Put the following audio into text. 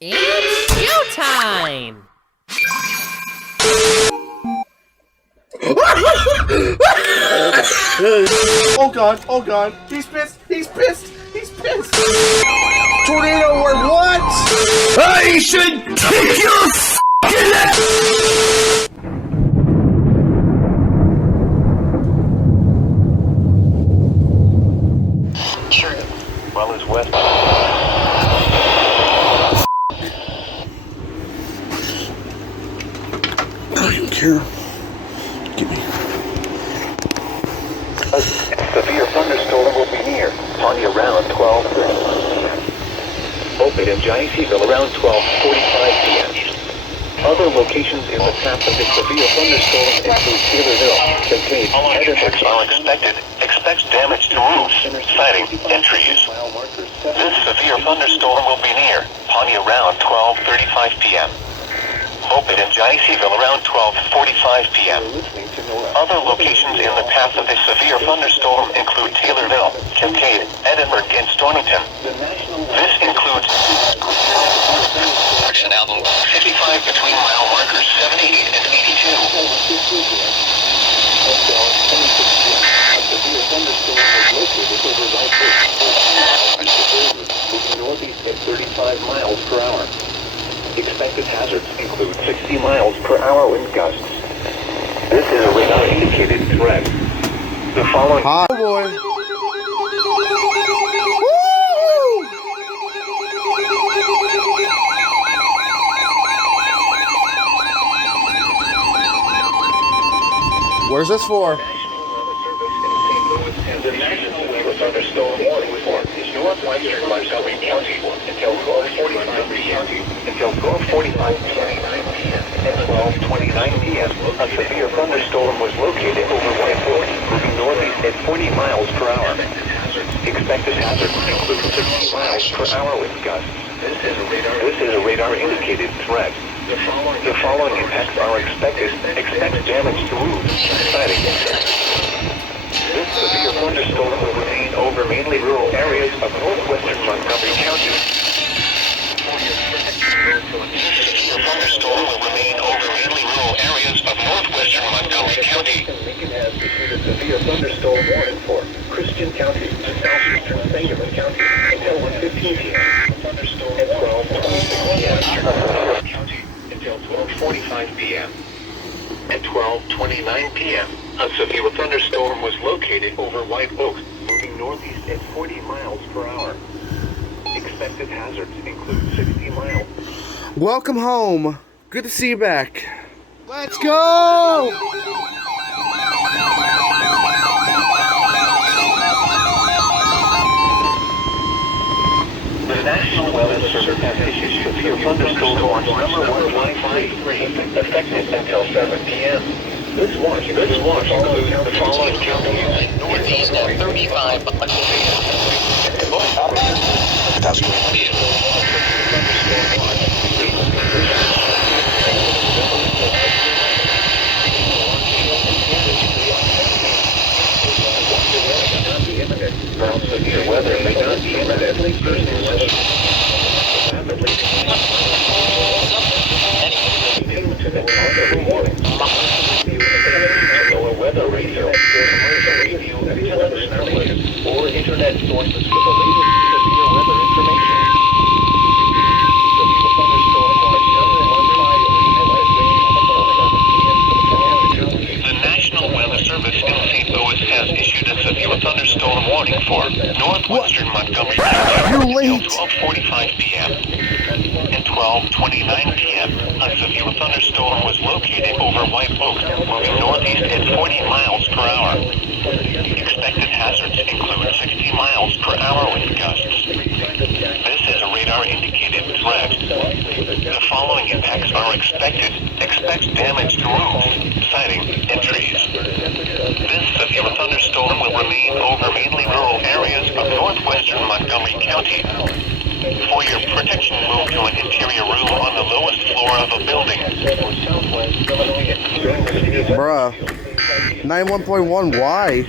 It's showtime! Oh god, oh god, he's pissed, he's pissed, he's pissed! Tornado or what? I should kick your f***ing ass! Sure. Well as west. I don't care. Give me. A severe thunderstorm will be near on you around 12:30 p.m. Open in Giantisville around 12:45 p.m. Other locations in the path of the severe thunderstorm include Taylorville, Kincaid, Edinburgh are expected. Expect damage to roofs, siding, and trees. This severe thunderstorm will be near on you around 12:35 p.m. Open in Giantisville around 12:45 p.m. Other locations in the path of the severe thunderstorm include Taylorville, Kincaid, Edinburgh, and Stonington. This includes action album 55 between mile markers 78 and 82. Moving northeast at 35 miles per hour. Expected hazards include 60 miles per hour wind gusts. This is a radar indicated threat. The following. Hi, boy. Where's this for? The National Weather Thunderstorm Warning Report is northwestern Montgomery County until 12:45 p.m. Until 12:45 p.m. At 12:29 p.m. A severe thunderstorm was located over White Oak, moving northeast at 40 miles per hour. Expected hazards include 60 miles per hour wind gusts. This is a radar indicated threat. The following impacts are expected. Expect damage to roofs, siding, and this severe thunderstorm will remain over mainly rural areas of northwestern Montgomery County. The thunderstorm will remain over mainly rural areas of northwestern Montgomery County. Lincoln has issued a severe thunderstorm warning for Christian County and southeastern Sangamon County until 1:15 p.m. Thunderstorm at 12:26 p.m. County until 12:45 p.m. At 12:29 p.m. a severe thunderstorm was located over White Oak, moving northeast at 40 miles per hour. Expected hazards include 60 miles. Welcome home. Good to see you back. Let's go! The National Weather Service has issued severe thunderstorm warning number 153, effective until 7 p.m. This watch includes the following counties: northeast at 35. Severe weather may not be imminent. Lower weather radio, commercial radio, and television stations, or internet sources for the latest severe weather information. Severe thunderstorm watch number 153. The National Weather Service in St. Louis has issued a severe thunderstorm warning for northwestern Montgomery County until 12:45 p.m. At 12:29 p.m. a severe thunderstorm was located over White Oak, moving northeast at 40 miles per hour. Expected hazards include 60 miles per hour wind gusts. This is a radar indicated threat. The following impacts are expected. Expect damage to roofs, siding, and trees. This severe thunderstorm will remain over mainly rural areas of northwestern Montgomery County. For your protection, move to an interior room on the lowest floor of a building. Bruh. 91.1, why?